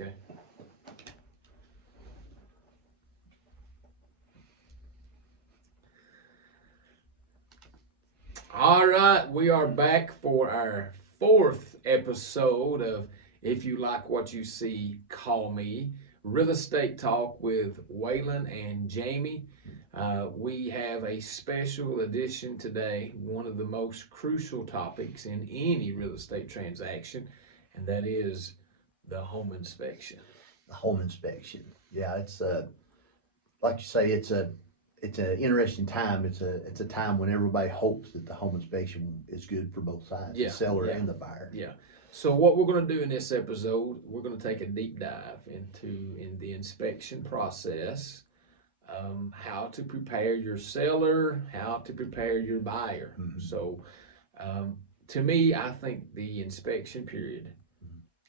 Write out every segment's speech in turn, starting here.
Okay. All right, we are back for our fourth episode of If You Like What You See, Call Me. Real Estate Talk with Waylon and Jamie. We have a special edition today, one of the most crucial topics in any real estate transaction, and that is the home inspection. The home inspection. Yeah, it's like you say, it's an interesting time. It's a time when everybody hopes that the home inspection is good for both sides, the Yeah, seller yeah. and the buyer. Yeah. So what we're going to do in this episode, we're going to take a deep dive in the inspection process, how to prepare your seller, how to prepare your buyer. Mhm. So um, to me, I think the inspection period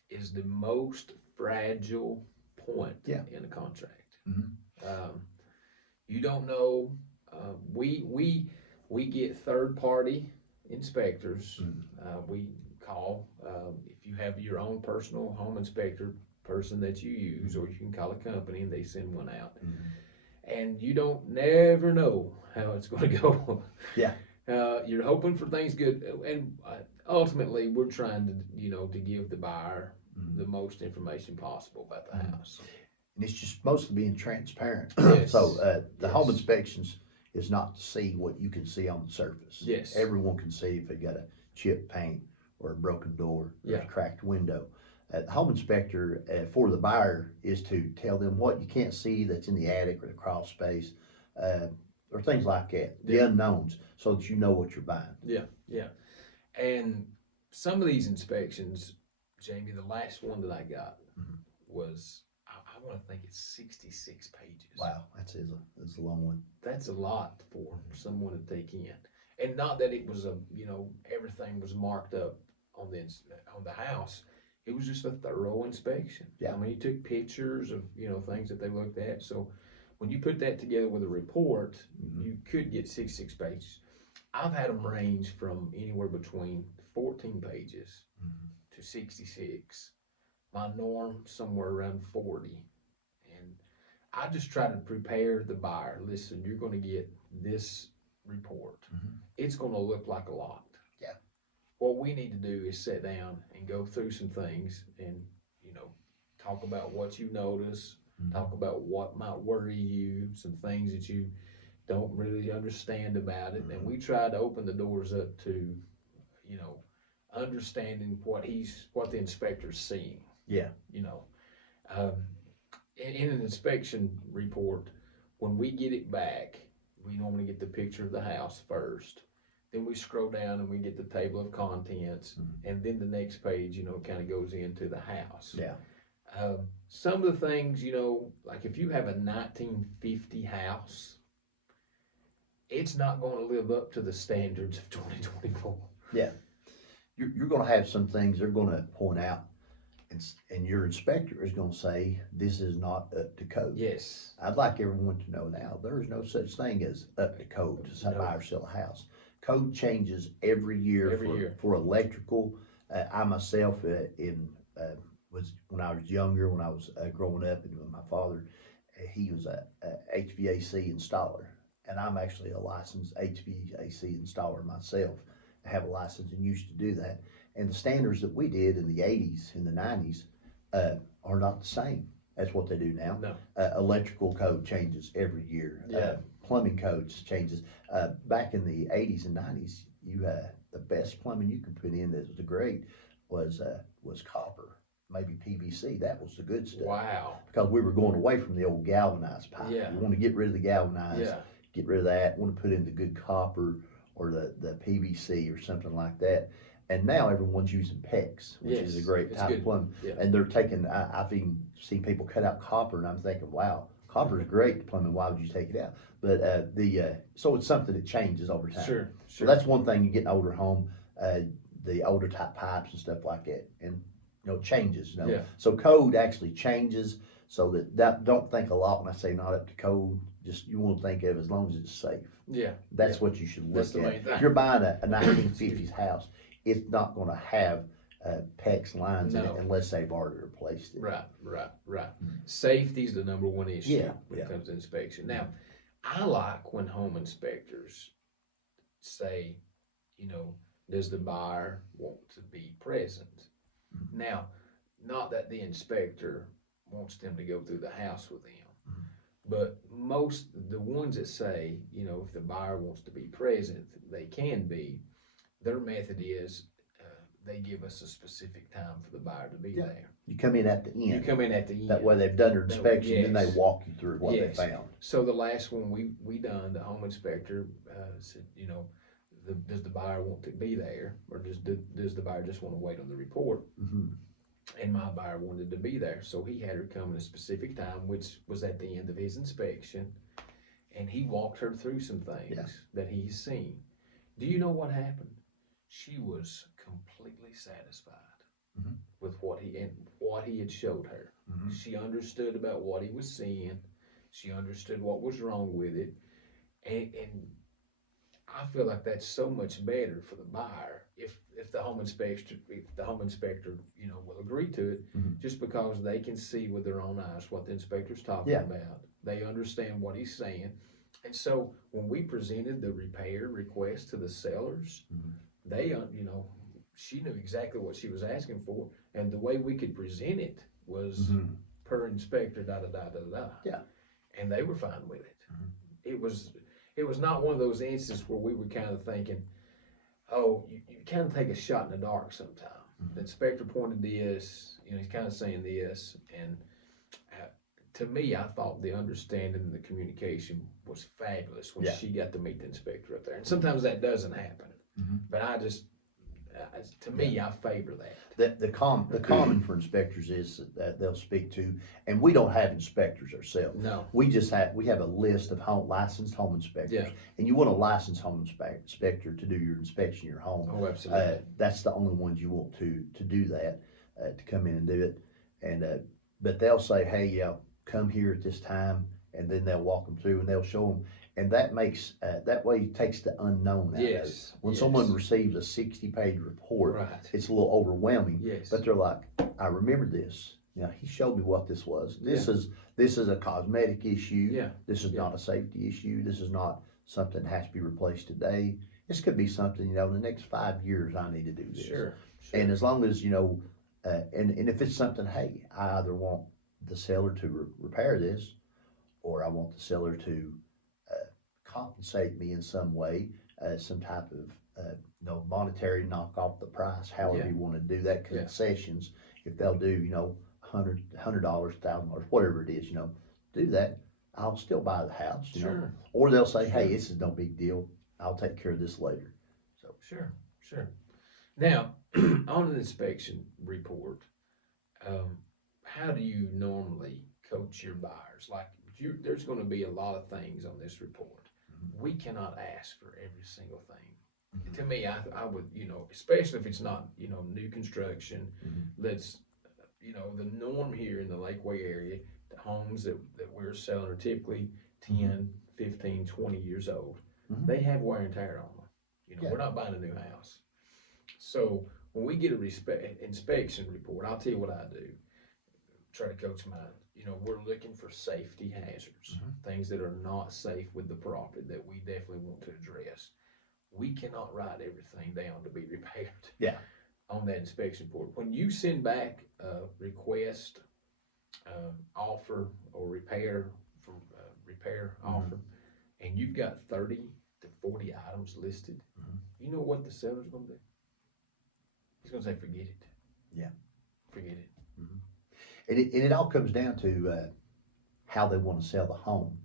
is the most fragile point Yeah. in a contract. Mhm. Um, you don't know. We get third party inspectors. Mhm. We call if you have your own personal home inspector person that you use, or you can call a company and they send one out. Mhm. And you don't never know how it's going to go. Yeah. You're hoping for things good, and ultimately we're trying to give the buyer Mhm. the most information possible about the Mhm. house. And it's just mostly being transparent. Yes. So the home Yes. inspections is not to see what you can see on the surface. Yes. Everyone can see if they got a chipped paint or a broken door or Yeah. a cracked window. The home inspector for the buyer is to tell them what you can't see that's in the attic or the crawl space, uh, or things like that, the Yeah. unknowns, so that you know what you're buying. Yeah, yeah. And some of these inspections, Jamie, the last one that I got Mhm. was, I want to think it's 66 pages. Wow, that's a long one. That's a lot for someone to take in. And not that it was everything was marked up on the house. It was just a thorough inspection. Yeah. I mean, he took pictures of, things that they looked at. So when you put that together with a report, Mhm. you could get 66 pages. I've had them range from anywhere between 14 pages Mhm. to 66. My norm somewhere around 40. And I just try to prepare the buyer. Listen, you're going to get this report. Mhm. It's going to look like a lot. Yeah. What we need to do is sit down and go through some things and, talk about what you notice, Mhm. talk about what might worry you, some things that you don't really understand about it. And we try to open the doors up to, you know, understanding what the inspector's seeing. Yeah. You know, um, in an inspection report, when we get it back, we normally get the picture of the house first. Then we scroll down and we get the table of contents, and then the next page, kind of goes into the house. Yeah. Some of the things, like if you have a 1950 house, it's not going to live up to the standards of 2024. Yeah. You're going to have some things they're going to point out, and your inspector is going to say this is not up to code. Yes. I'd like everyone to know now there is no such thing as up to code to buy or sell a house. Code changes every year for electrical. I myself was when I was younger, when I was growing up, and with my father, he was a HVAC installer, and I'm actually a licensed HVAC installer myself. I have a license and used to do that. And the standards that we did in the 80s, in the 90s, are not the same as what they do now. No. Electrical code changes every year. Yeah. Plumbing codes changes. Back in the 80s and 90s, you the best plumbing you could put in that was great was copper, maybe PVC. That was the good stuff. Wow. Because we were going away from the old galvanized pipe. Yeah. You want to get rid of the galvanized. Yeah. Get rid of that. Want to put in the good copper or the PVC or something like that. And now everyone's using PEX, which is a great type of plumbing. Yeah. And they're taking, I've even seen people cut out copper, and I'm thinking, wow, copper is great to plumbing. Why would you take it out? But so it's something that changes over time. Sure. So that's one thing you get an older home, the older type pipes and stuff like that, and it changes. Yeah. So code actually changes. So that don't think a lot when I say not up to code. Just you want to think of as long as it's safe. Yeah. That's what you should look That's the at. main thing. If you're buying a 1950s house, it's not going to have PEX lines in it No. unless they've already replaced it. Right. Safety's the number one issue Yeah, when yeah. it comes to inspection. Now, I like when home inspectors say, you know, does the buyer want to be present? Now, not that the inspector wants them to go through the house with them, but most, the ones that say, you know, if the buyer wants to be present, they can be. Their method is, they give us a specific time for the buyer to be Yeah. there. You come in at the end. You come in at the end. That way they've done their inspection, then they Yes. walk you through what they Yes. found. So the last one we done, the home inspector said, you know, does the buyer want to be there, or does the buyer just want to wait on the report? And my buyer wanted to be there, so he had her come at a specific time, which was at the end of his inspection, and he walked her through some things that he's seen. Do you know what happened? She was completely satisfied with what he had showed her. She understood about what he was seeing. She understood what was wrong with it, and I feel like that's so much better for the buyer if the home inspector you know will agree to it, just because they can see with their own eyes what the inspector's talking about. They understand what he's saying, and so when we presented the repair request to the sellers, they you know, she knew exactly what she was asking for, and the way we could present it was per inspector da da da da da. Yeah, and they were fine with it. It was not one of those instances where we were kind of thinking, oh, you kind of take a shot in the dark sometimes. The inspector pointed this, you know, he's kind of saying this, and to me, I thought the understanding and the communication was fabulous when she got to meet the inspector up there. And sometimes that doesn't happen, but I just, to me, I favor that. The common for inspectors is that they'll speak to, and we don't have inspectors ourselves. No. We have a list of licensed home inspectors. Yeah. And you want a licensed home inspector to do your inspection of your home. Oh, absolutely. That's the only ones you want to do that, to come in and do it. And, but they'll say, hey, yeah, come here at this time, and then they'll walk them through and they'll show them. And that makes, that way it takes the unknown out of it. When someone receives a 60-page report, it's a little overwhelming. But they're like, I remember this. You know, he showed me what this was. This is a cosmetic issue. This is not a safety issue. This is not something that has to be replaced today. This could be something, you know, in the next 5 years I need to do this. Sure. And as long as, you know, and if it's something, hey, I either want the seller to repair this, or I want the seller to compensate me in some way, some type of you know, monetary knock off the price, however you want to do that, concessions. If they'll do, you know, $100, $1,000, whatever it is, you know, do that, I'll still buy the house, you know. Or they'll say, hey, this is no big deal, I'll take care of this later. So Sure. Now, on an inspection report, how do you normally coach your buyers? Like, there's going to be a lot of things on this report. We cannot ask for every single thing. To me, I would, you know, especially if it's not, you know, new construction, that's, you know, the norm here in the Lakeway area, the homes that we're selling are typically 10, 15, 20 years old. They have wear and tear on them. You know, we're not buying a new house. So when we get a inspection report, I'll tell you what I do. Try to coach mine. You know, we're looking for safety hazards, things that are not safe with the property that we definitely want to address. We cannot write everything down to be repaired on that inspection report. When you send back a request, offer, or repair offer, and you've got 30 to 40 items listed, you know what the seller's going to do? He's going to say, forget it. Yeah. Forget it. And it all comes down to how they want to sell the home.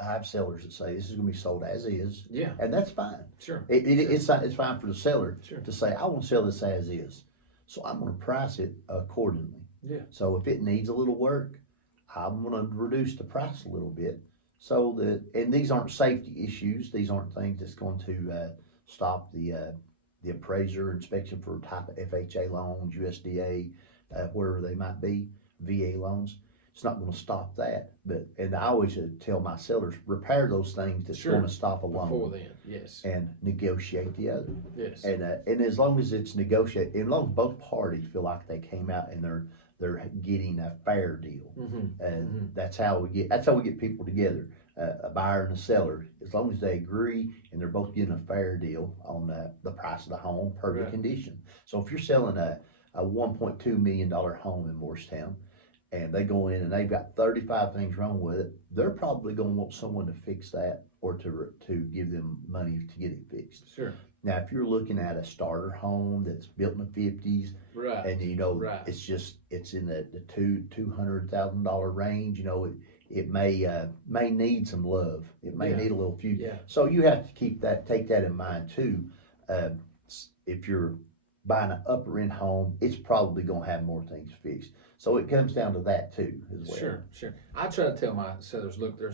I have sellers that say this is going to be sold as is, and that's fine. Sure. It's fine for the seller to say, I want to sell this as is, so I'm going to price it accordingly. So if it needs a little work, I'm going to reduce the price a little bit, so that, and these aren't safety issues. These aren't things that's going to stop the appraiser inspection for type of FHA loans, USDA, wherever they might be, VA loans. it's not gonna stop that. And I always tell my sellers, repair those things that's Sure. gonna stop a Before loan then, yes, and negotiate the other. yes, And as long as it's negotiated, as long as both parties feel like they came out and they're getting a fair deal. And that's how we get people together, a buyer and a seller. As long as they agree and they're both getting a fair deal on the price of the home per the Right. condition. So if you're selling a $1.2 million home in Morristown, and they go in and they've got 35 things wrong with it, they're probably gonna want someone to fix that or to give them money to get it fixed. sure, Now, if you're looking at a starter home that's built in the 50s, right, and right, it's in the $200,000 range, it may need some love. It may Yeah. need a little few. Yeah. So you have to take that in mind too. Uh, if you're buying an upper end home, it's probably gonna have more things fixed. So it comes down to that too, as well. sure, sure. I try to tell my sellers, look, there's